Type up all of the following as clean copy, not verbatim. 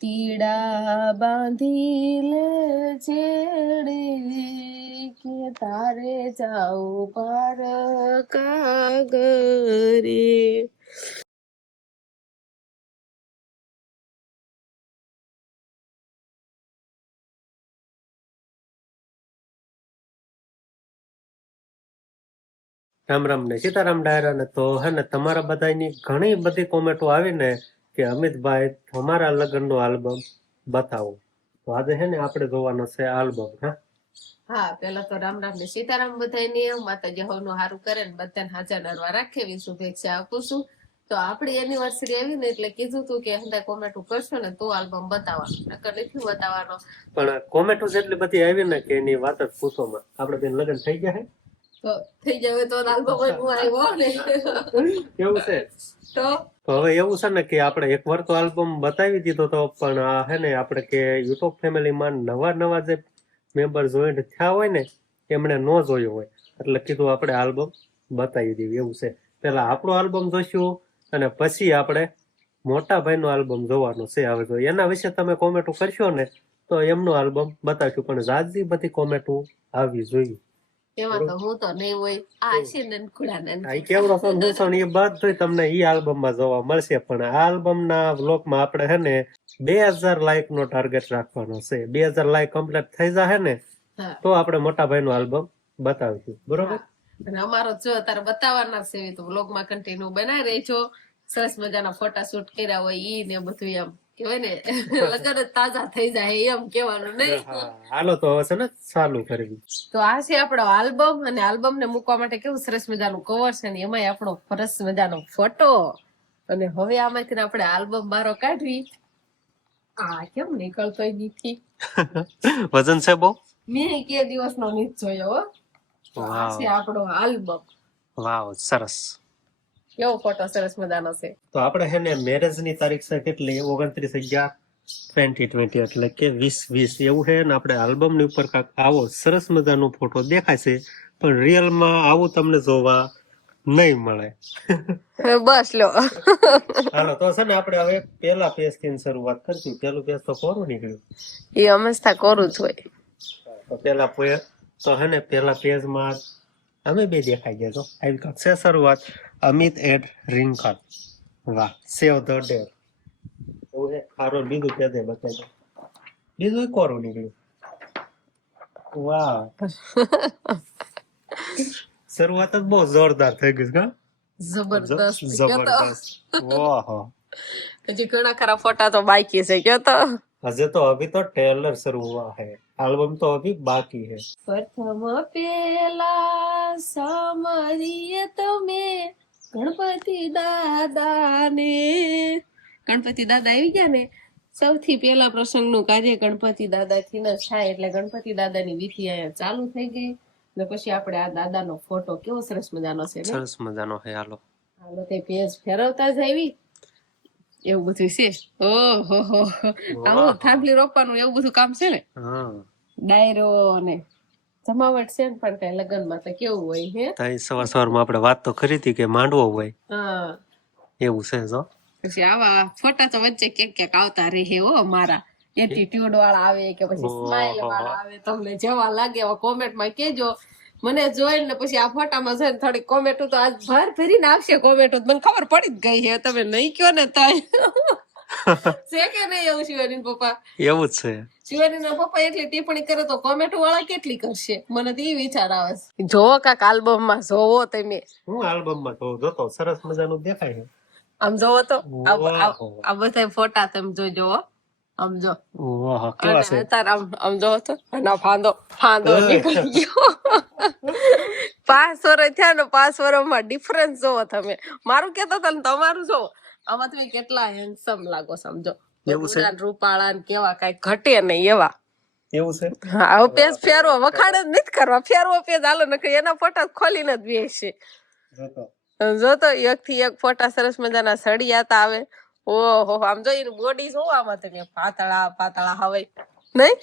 તીડા બાંધી લે છેડે કે તારે જાઉં પાર કાગરે. રામ રામ ને સીતારામ ડાયરા ને. તો હે ને તમારા બધાની ઘણી બધી કોમેન્ટો આવી ને કે અમિતભાઈ તમારા લગ્નનો આલ્બમ બતાવો. તો આજે હે ને આપણે જોવાનો છે આલ્બમ. હા, પેલા તો રામ રામ ને સીતારામ બધાયને. માતાજી હવનું હારું કરે ને બધાને હાજર નરવા રાખે એવી શુભેચ્છા આપું છું. તો આપણી એનિવર્સરી આવી ને એટલે કીધું તું કે હંદા કોમેન્ટ કરશો ને તો આલ્બમ બતાવવાનો, નકર નથી બતાવવાનો. પણ કોમેન્ટો જેટલી બધી આવી ને કે એની વાત જ પૂછોમાં. આપણે બેન લગ્ન થઈ ગયા હે તો થઈ જાય તો આલ્બમ જ હું આવ્યો ને કેવું છે. તો હવે એવું છે ને કે આપણે એકવાર તો આલ્બમ બતાવી દીધો તો, પણ આ હે ને આપણે કે યુટ્યુબ ફેમિલીમાં નવા જે મેમ્બર જોઈન્ટ થયા હોય ને એમણે ન જોયું હોય એટલે કીધું આપણે આલ્બમ બતાવી દેવી. એવું છે, પેલા આપણો આલ્બમ જોઈશું અને પછી આપણે મોટા ભાઈનો આલ્બમ જોવાનો છે. હવે જો એના વિશે તમે કોમેન્ટો કરશો ને તો એમનો આલ્બમ બતાવશું, પણ જાજી બધી કોમેન્ટો આવવી જોઈએ. એમાં તો હું તો નહીં હોય. આ છે નનકુડા કેવડો સંદેશણ એ બધું તમને ઈ આલ્બમમાં જોવા મળશે. પણ આ આલ્બમના વ્લોગમાં આપણે હે ને 2000 લાઈક નો ટાર્ગેટ રાખવાનો છે. 2000 લાઈક કમ્પ્લીટ થઈ જાય ને તો આપણે મોટા ભાઈનો આલ્બમ બતાવીશું, બરોબર. અને અમારો જો તારે બતાવવાના છે તો વ્લોગમાં કન્ટિન્યુ બનાવી રહેજો. સરસ મજાના ફોટા શૂટ કર્યા હોય ઈ ને બધું એમ કેવાય ને લગન તાજા થઈ જાય એમ કેવાનું નહીં. હાલો તો હવે છે ને ચાલુ કરવી. તો આ છે આપણો આલ્બમ અને આલ્બમ ને મૂકવા માટે કેવું સરસ મજાનું કવર છે ને એમાંય આપણો સરસ મજાનો ફોટો. અને હવે આમાંથી આપણે આલ્બમ બારો કાઢવી. આ કેમ નીકળતોય નથી. વજન છે બહુ. મેં કે દિવસનો નીચ જોયો હો. આ છે આપણો આલ્બમ. વાવ, સરસ. કેવો ફોટો સરસ મજાનો છે. તો આપણે હે ને મેરેજ ની તારીખ છે કેટલી? 29/11/2020 એટલે કે 2020 એવું છે ને. આપણે આલ્બમ ની ઉપર કાંક આવો સરસ મજાનો ફોટો દેખાય છે, પણ રિયલ માં આવું તમને જોવા નહીં મળે. બસ લો. હાલો તો છે ને આપણે હવે પેલા પેજ થી શરૂઆત કરશું. પેલું પેજ તો કોરું નીકળ્યું એ હંમેશા કોરું જ હોય. તો પેલા પેજ તો હે ને પેલા પેજ માં અમે બે દેખાઈ ગયા. તો આવી કાંક છે શરૂઆત. અમિત એડ રિંકલ. વાહ, સેવ ધ ડેટ. એવું છે. હારો બીજું પેજ બતાવી. બીજું કોરું નીકળ્યું. વાહ, શરૂઆત જ બહુ જોરદાર થઈ ગઈ. કા જબરદસ્ત. જબરદસ્ત. ઓહો, હજી ઘણા ખરા ફોટા તો બાકી છે. કયો તો હજે તો અભી તો ટ્રેલર શરૂ हुआ है, एल्बम तो अभी बाकी है. પ્રથમ પેલા સમરીએ તમે ગણપતિ દાદાને. ગણપતિ દાદા આવી ગયા ને સૌથી પહેલા પ્રસંગનું કાર્ય ગણપતિ દાદાથી ન થાય એટલે ગણપતિ દાદાની વિધિ અહીંયા ચાલુ થઈ ગઈ. ને પછી આપણે આ દાદાનો ફોટો કેવો સરસ મજાનો છે ને. સરસ મજાનો છે. હાલો હાલો તે પેજ ફેરવતા જ આવી. એવું બધું છે. ઓહો આવું થાંભલી રોપવાનું એવું બધું કામ છે ને. ડાયરો ને જમાવટ છે ને. પણ કઈ લગ્નમાં તો કેવું હોય હે. સવારમાં આપણે વાત તો કરી હતી કે માંડવો હોય. હા, એવું છે. જો પછી આવા ફોટા તો વચ્ચે ક્યાંક આવતા રહે હો મારા. એટીટ્યુડ વાળા આવે કે પછી સ્માઈલ વાળા આવે. તમને જેવા લાગે એવા કોમેન્ટમાં કેજો. મને જોઈને પછી આ ફોટામાં જોઈને થોડી કોમેન્ટો તો આજ ભર ભરીને આવશે. કોમેન્ટો મને ખબર પડી જ ગઈ છે. તમે નહીં કયો ને તો છે કે નહીં એવું શિવાની પપ્પા? એવું જ છે. શિવાની ના પપ્પા એટલી ટિપ્પણી કરે તો કોમેન્ટ વાળા કેટલી કરશે? મને તો એ વિચાર આવે છે. જોવો કાક આલ્બમ માં જોવો તમે. હું આલ્બમ માં જોતો સરસ મજાનું દેખાય છે. આમ જોવો તો આ બધા ફોટા તમે જોજો. આમ જો અત્યારે આમ જો તો ફાંદો નીકળી ગયો. 5 વર્ષ થયા ને 5 વર્ષમાં ડિફરન્સ જોવો તમે. મારું કેતો તો ને તમારું જોવો. આમાં તમે કેટલા હેન્ડસમ લાગો. સમજો રૂપાળા ને કેવા કઈ ઘટે નહીં એવા. એવું છે. હા, હવે પેજ ફેરવો. વખાણ જ નથી કરવા. ફેરવો પેજ હાલો નકર એના ફોટા ખોલીને જ બેસશે. જોતો એક થી એક ફોટા સરસ મજાના સળિયાતા આવે. ઓહો, આમ જો એની બોડી જોવો. આમાં તમે પાતળા હવે નહીં.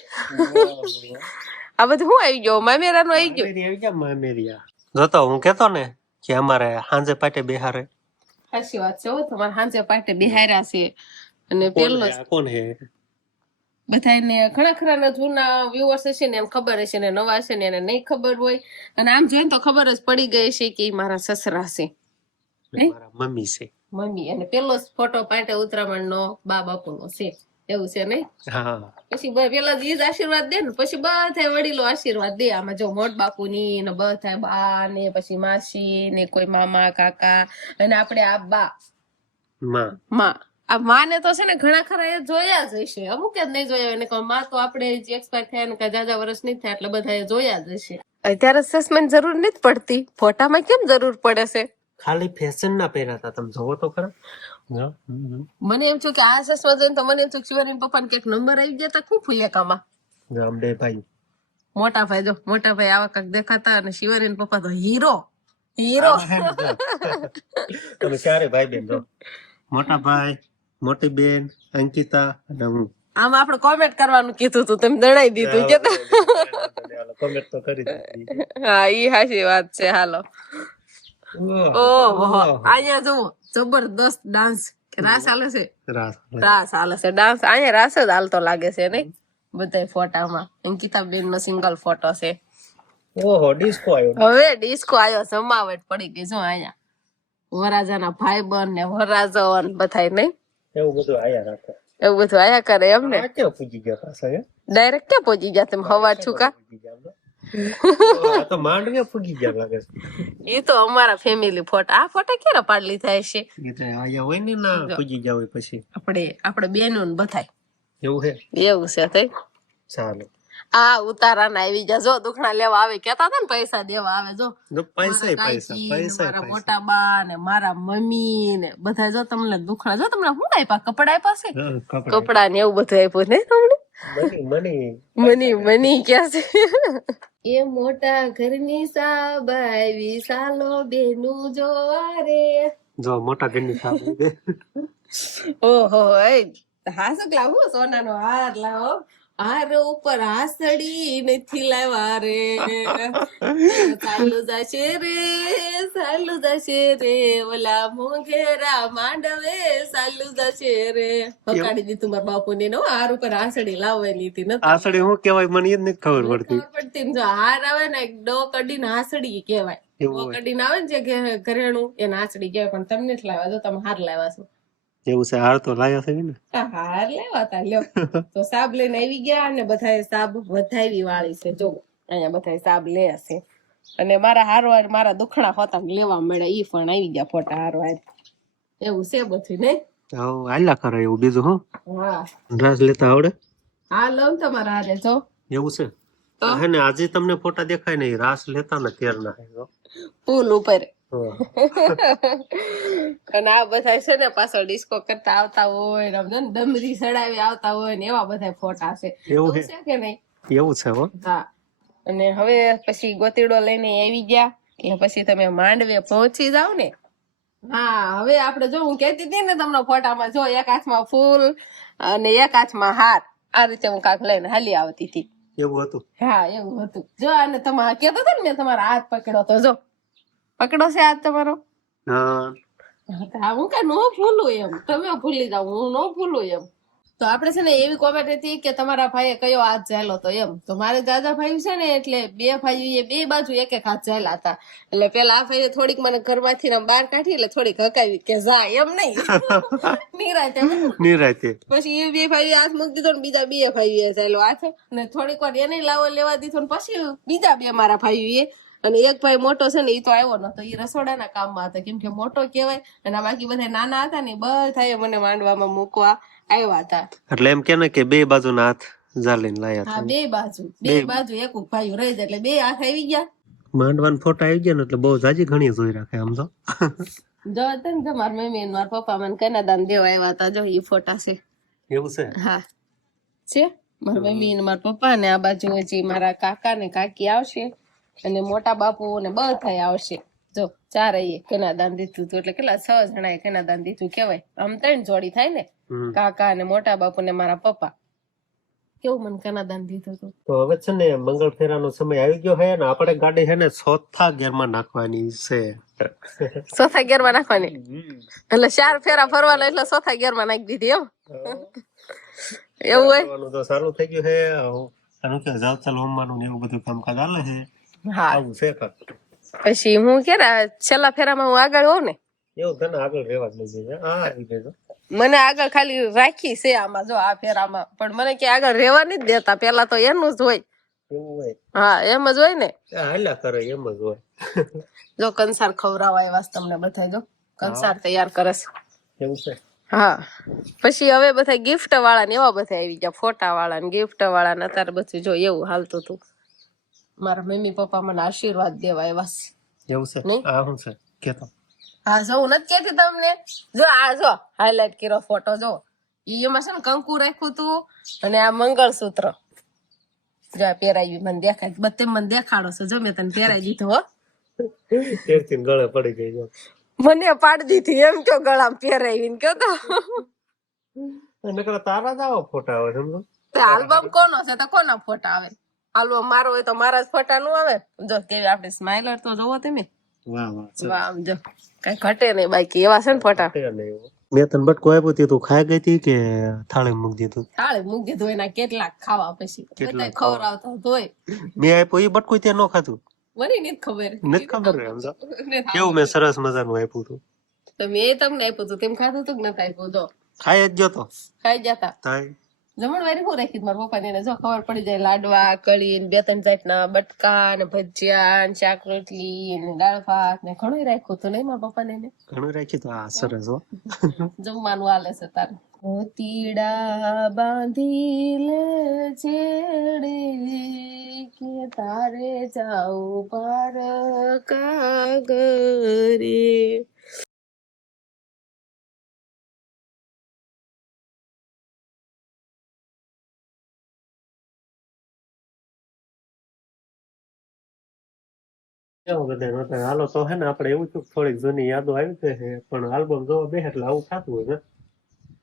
આ બધું શું આવી ગયો? મામેરા નું આવી ગયું. મામેરિયા જોતો હું કેતો ને કે અમારે હાંજે પાટે બેહારે. સાચી વાત છે. તમારે હાંજે પાટે બેહાર્યા છે. અને પેલો કોણ હે? બધાને ઘણા ખરા જૂના વ્યુઅર્સ હશે ને એમ ખબર હશે ને નવા હશે ને એને નહીં ખબર હોય અને આમ જોઈને તો ખબર જ પડી ગઈ છે કે ઈ મારા સસરા છે મારા મમ્મી છે. મમ્મી અને પેલો જ ફોટો પાટે ઉત્તરાયણ નો બા બાપુનો છે એવું છે નહીં હા પછી પેલા ઈ જ આશીર્વાદ દે ને પછી બધા વડીલો આશીર્વાદ દે આમાં જો મોટ બાપુની ને બધા બા ને પછી માસી ને કોઈ મામા કાકા અને આપણે આ બા માં આ માને તો છે ને ઘણા ખરા એ જોયા જ હશે અમુક જ નહીં જોયા એને કહું માં તો આપણે જે એક્સપાયર થયા ને કઈ જાજા વર્ષ નહીં થયા એટલે બધા જોયા જ હશે અત્યારે સસમેન્ટ જરૂર નથી પડતી ફોટામાં કેમ જરૂર પડે છે ખાલી ફેશન ના પહેરાતા તમે જોવો તો ખરા. મને એમ થયું કે આ સસમા જોઈને તો મને એમ થયું શિવારીન પપ્પાને કઈક નંબર આવી ગયા તા ખૂબ ફુલિયાકામાં રામડે ભાઈ મોટા ભાઈ આવા કાંક દેખાતા અને શિવારીન પપ્પા તો હીરો હીરો તમે ચારે ભાઈ બેન જો મોટા ભાઈ મોટી બેન અંકિતા અને હું આમાં આપણે કોમેન્ટ કરવાનું કીધું તું તમે જણાઈ દીધું કે કોમેન્ટ તો કરી દીધી. હા ઈ હાચી વાત છે હાલો ઓહો અહીંયા જુઓ જબરદસ્ત ડાન્સ રાસ હાલે છે રાસ હાલે છે ડાન્સ અહીંયા રાસ જ હાલતો લાગે છે નહીં બધા ફોટામાં અંકિતા બેન નો સિંગલ ફોટો છે ઓહો ડિસ્કો આવ્યો હવે ડિસ્કો આવ્યો જમાવટ પડી ગઈ જો અહીંયા વરાજાના ભાઈબંધ ને વરાજો બધાય નહીં એવું બધું આયા રાખે એવું બધું આયા કરે એમ ને ક્યાં પૂજી ગયા પાછા હે ડાયરેક્ટ ક્યાં પહોંચી ગયા તમે હવાર છુકા આ તો માંડવે પૂગી ગયા લાગે છે. એ તો અમારા ફેમિલી ફોટા આ ફોટા ક્યારે પાડલી થાય છે એ તો આયા હોય ને ના પૂજી ગયા હોય પછી આપણે બેનો ને બધાય એવું હે એવું છે થઈ ચાલો આ ઉતારા આવી જા જો દુખણા લેવા આવે કેતા હતા ને પૈસા દેવા આવે જો પૈસા મારા મોટા બા ને મારા મમ્મી ને બધા જો તમને દુખણા જો તમને શું આપ્યા કપડા આપ્યા છે કપડા ને એવું બધું આપ્યું ને તમને મની ક્યાં છે એ મોટા ઘરની સાબ આવી સાલો બેનું જોવારે જો મોટા ઘરની સાબ ઓહો હા શું લાવો સોનાનો હાર લાવો હાર ઉપર હાસડી નથી લાવ્યા રે સાલું જશે રે ઓલા મોંઘેરા માંડવે સાલું જશે રે પકાડી દીધું મારા બાપુ ને હાર ઉપર હાસડી લાવવાની હતી નથી હાસડી શું કેવાય મને એ જ નથી ખબર પડતી જો હાર આવે ને ડો કડીને હાસડી કેવાય ડો કડીને આવે ને જે ઘરેણું એને હાસડી કેવાય પણ તમને જ લાવ્યા જો તમે હાર લાવ્યા છો એવું છે હાર તો લાયા છે ને હાર લેવાતા લ્યો તો સાબ લઈને આવી ગયા અને બધાએ સાબ વધાવી વાળી છે જો અહીંયા બધાએ સાબ લે છે અને મારા હારવાર મારા દુખણા હોતા લેવા મળ્યા ઈ પણ આવી ગયા ફોટા હારવાર એવું છે બધું ને હાલ્યા કરે એવું બીજું હું હા ડ્રેસ લેતા આવડે હા લઉં તમારા હારે જો એવું છે હે ને આજે તમને ફોટા દેખાય ને રાસ લેતા ને ત્યાર ના પુલ ઉપર અને આ બધા છે ને પાછળ ડિસ્કો કરતા આવતા હોય રમજો ને ડમરી ચડાવી આવતા હોય ને એવા બધા ફોટા છે એવું છે કે નહીં એવું છે હા અને હવે પછી ગોતીડો લઈને આવી ગયા કે પછી તમે માંડવે પહોંચી જાવ ને હા હવે આપણે જો હું કહેતી હતી ને તમને ફોટામાં જો એક હાથમાં ફૂલ અને એક હાથમાં હાર આ રીતે હું કાંક લઈને હાલી આવતી હતી એવું હતું હા એવું હતું જો અને તમે કહેતો હતો ને મેં તમારા હાથ પકડ્યો તો જો પકડો છે હાથ તમારો હું કઈ નો ભૂલું એમ તમે ભૂલી જાવ હું નો ભૂલું એમ તો આપણે છે ને એવી કોમેન્ટ હતી કે તમારા ભાઈએ કયો હાથ ઝાલ્યો તો એમ તો મારે દાદા ભાઈ છે ને એટલે બે ભાઈ બે બાજુ એક એક હાથ ઝાલ્યા હતા એટલે પેલા આ ભાઈએ થોડીક મને ઘરમાંથી બહાર કાઢી એટલે થોડીક હકાવી કે જા એમ નહીં નિરાતે પછી એ બે ભાઈ હાથ મૂકી દીધો ને બીજા બે ભાઈ ઝાલ્યો હાથ ને થોડીક વાર એને લેવા દીધો ને પછી બીજા બે મારા ભાઈ અને એક ભાઈ મોટો છે ને એ તો આવ્યો નતો એ રસોડાના કામમાં હતો કેમ કે મોટો કહેવાય અને બાકી બધા નાના હતા ને બધા મને માંડવામાં મૂકવા આવ્યા હતા એટલે એમ કે બે બાજુના હાથ ઝાલીને લાયા હા બે બાજુ એક ભાઈ રહી જાય એટલે બે હાથ આવી ગયા માંડવાના ફોટા આવી ગયા ને એટલે બહુ જાજી ઘણી જોઈ રાખે આમ તો જો હતા ને મારા મમ્મી અને મારા પપ્પા મને કન્યાદાન દેવા આવ્યા હતા જો એ ફોટા છે એવું છે હા છે મારા મમ્મી ને મારા પપ્પા ને આ બાજુ હજી મારા કાકા ને કાકી આવશે અને મોટા બાપુ ને બધા આવશે જો ચારેય કન્યાદાન દીધું હતું એટલે કેટલા 6 જણાએ કન્યાદાન દીધું કેવાય આમ 3 જોડી થાય ને કાકા ને મોટા બાપુ ને મારા પપ્પા કેવું મને કન્યાદાન દીધું હતું તો હવે છે ને મંગળ ફેરાનો સમય આવી ગયો છે ને આપણે ગાડી છે ને ચોથા ગેરમાં નાખવાની છે ચોથા ગેરમાં નાખવાની એટલે 4 ફેરા ફરવાના એટલે ચોથા ગેરમાં નાખી દીધી એમ એવું હોય કરવાનું તો ચાલુ થઈ ગયું છે આનું કે જાવતલ હોમવાનું ને એવું બધું કામકાજ હાલે છે હા આવું છે કાંક. પછી હું કે છેલ્લા ફેરામાં હું આગળ હોઉં ને એવું તને આગળ રહેવા જ લઈ જઈએ હા આવી ગયો મને આગળ ખાલી રાખી છે આમાં જો આ ફેરામાં પણ મને કે આગળ રહેવા નથી દેતા પેલા તો એનું જ હોય એવું હોય હા એમ જ હોય ને હાલ્યા કરે એમ જ હોય જો કંસાર ખવડાવવા આવ્યા છે તમને બધા જો કંસાર તૈયાર કરે છે એવું છે હા પછી હવે બધા ગિફ્ટ વાળા ને એવા બધા આવી ગયા ફોટા વાળા ને ગિફ્ટ વાળા ને અત્યારે બધું જો એવું હાલતું હતું મારા મમ્મી પપ્પા મને આશીર્વાદ દેવા આવ્યા છે એવું છે નહીં? આ શું છે કેતો હા જો હું નથી કેતી તમને જો આ જો હાઈલાઈટ કર્યો ફોટો જો એમાં છે ને કંકુ રાખ્યું તું અને આ મંગળસૂત્ર જો આ પહેરાવી મને દેખાય બધે મને દેખાડો છે જો મેં તને પહેરાવી દીધો હો તેરથી ગળે પડી ગઈ જો મને પાડી દીધી એમ કયો ગળામાં પહેરાવીને કયો તો નકર તારા જ આવા ફોટા આવે સમજો તે આલ્બમ કોનો છે તો કોના ફોટા આવે આલ્બમ મારો હોય તો મારા જ ફોટા નું આવે જો કેવી આપડે સ્માઈલર તો જોવો તમે વાહ વાહ વાહ આમ જો કઈ ઘટે નહીં બાકી એવા છે ને ફોટા મેં તને બટકો આપ્યો તે તું ખાઈ ગઈ હતી કે થાળી મૂકી દીધું થાળે મૂકી દીધું એના કેટલાક ખાવા પછી બધા ખવડાવતા હોય મેં આપ્યો એ બટકો ત્યાં ન ખાધું મને નથી ખબર નથી ખબર ને સમજો કેવું મેં સરસ મજાનું આપ્યું હતું તો મેં તમને આપ્યું હતું તેમ ખાધું હતું કે નથી આપ્યું તો ખાઈ જ ગયો તો ખાઈ જતા તાય જમણવારી હું રાખી મારા પપ્પા ને જો ખબર પડી જાય લાડવા કઢી ને 2-3 જાતના બટકા ને ભજીયા ને શાક રોટલી ને દાળ ભાત ને ઘણું રાખ્યું હતું નહીં મારા પપ્પા ને ઘણું રાખી તો આ સરસ હો જમવાનું હાલે છે તારે મોતીડા બાંધી લે છેડે કે તારે જાઉં પાર કાગરે કેવું બધા નહોતા હાલો તો હે ને આપણે એવું છું થોડીક જૂની યાદો આવી છે પણ આલ્બમ જોવા બે એટલે આવું થતું હોય ને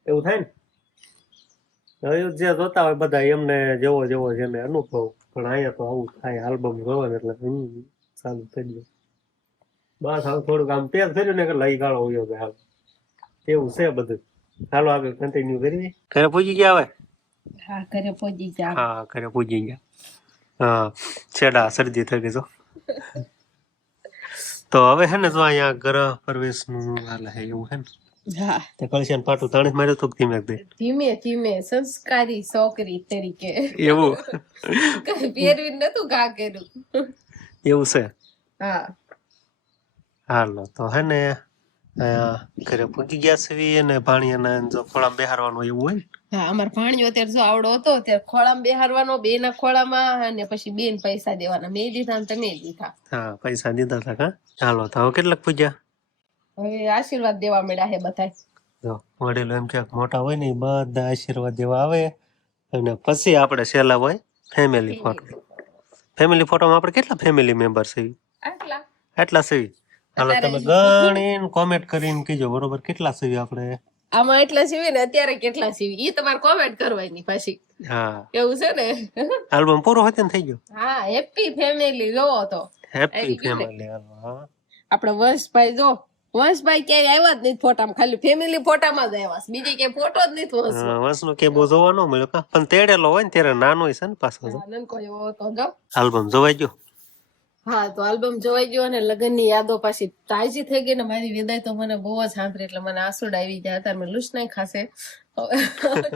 એવું થાય ને હવે જે જોતા હોય બધા એમને જેવો જેવો જેને અનુભવ પણ અહીંયા તો આવું થાય આલ્બમ જોવે ને એટલે ચાલુ થઈ ગયું બસ હવે થોડુંક આમ તેજ કર્યું ને કે લઈ ગાળો હોયો કે હાલ એવું છે બધું ચાલો આગળ કન્ટિન્યુ કરીએ ઘરે પૂજી ગયા હવે હા ઘરે પહોંચી જા હા ઘરે પૂજી ગયા હા છેડા શરદી થઈ ગઈ તો તો હવે હે ને જો અહીંયા ગ્રહ પ્રવેશ નું હાલે હે એવું હે ને હા તે કળશન પાટું તાણે જ માર્યો તો ધીમે દે ધીમે ધીમે સંસ્કારી છોકરી તરીકે એવું કઈ પહેરવી નતું ઘા કર્યું એવું છે હા હાલો તો હે ને ઘરે પૂજી ગયા છે અને ભાણિયાના જો ખોળામાં બેહારવાનું એવું હોય ને હા અમાર ભાણિયો અત્યારે જો આવડો હતો ત્યારે ખોળામાં બેહારવાનો બે ના ખોળામાં અને પછી બેન પૈસા દેવાના મેં દીધા ને તમે દીધા હા પૈસા દીધા હતા કા હાલો તો હવે કેટલાક પૂજ્યા હવે આશીર્વાદ દેવા મળ્યા છે બધા જો વડીલો એમ કે મોટા હોય ને એ બધા આશીર્વાદ દેવા આવે અને પછી આપણે છેલ્લા હોય ફેમિલી ફોટોમાં આપણે કેટલા ફેમિલી મેમ્બર છે આટલા એટલા છે હાલો તમે ગણીને કોમેન્ટ કરીને કીજો બરોબર કેટલા છે આપણે આમાં એટલા સીવી ને અત્યારે કેટલા સીવી એ તમારે કોમેન્ટ કરવાની પાછી હા એવું છે ને આલ્બમ પૂરો હતો ને થઈ ગયો હા હેપી ફેમિલી જોવો તો હેપી ફેમિલી હા આપડે વંશભાઈ જો વંશભાઈ ક્યાંય આવ્યા જ નહીં ફોટામાં ખાલી ફેમિલી ફોટામાં જ આવ્યા છે બીજી ક્યાંય ફોટો જ નથી વંશનો કે બહુ જોવા ન મળ્યો કા પણ તેડેલો હોય ને ત્યારે નાનો હોય છે ને પાછો નનકો એવો હતો જો આલ્બમ જોવાઈ ગયો હા તો આલ્બમ જોવાઈ ગયો અને લગ્નની યાદો પાછી તાજી થઈ ગઈ ને મારી વિદાય તો મને બહુ જ સાંભળી એટલે મને આંસુડા આવી ગયા અત્યારે મેં લૂસ નહીં ખાશે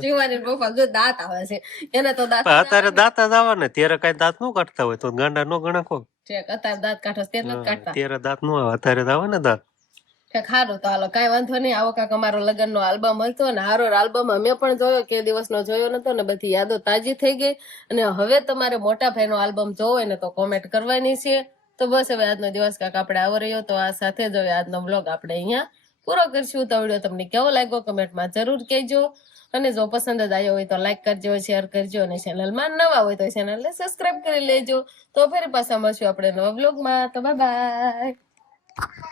જીવાની પપ્પા જો દાંત આવે છે એને તો દાંત અત્યારે દાંત જ આવે ને ત્યારે કઈ દાંત નો કાઢતા હોય તો ગાંડા નો ગણે કો અત્યારે દાંત કાઢો તે નથી કાઢતા ત્યારે દાંત નો આવે અત્યારે આવે ને દાંત ખારું તો હાલો કઈ વાંધો નહીં આવો કાંક અમારો લગ્ન નો આલ્બમ હતો ને હારો આલ્બમ અમે પણ જોયો કે દિવસનો જોયો નતો ને બધી યાદો તાજી થઈ ગઈ અને હવે તમારે મોટા ભાઈનો આલ્બમ જોવો હોય ને તો કોમેન્ટ કરવાની છે તો બસ હવે આજનો દિવસ કાંક આપણે આવો રહ્યો તો આ સાથે જ હવે આજનો બ્લોગ આપણે અહીંયા પૂરો કરશું તો વિડીયો તમને કેવો લાગ્યો કમેન્ટમાં જરૂર કહેજો અને જો પસંદ જ આવ્યો હોય તો લાઈક કરજો શેર કરજો અને ચેનલમાં નવા હોય તો ચેનલને સબસ્ક્રાઇબ કરી લેજો તો ફરી પાછા મળશું આપણે નવા બ્લોગમાં તો બાય બાય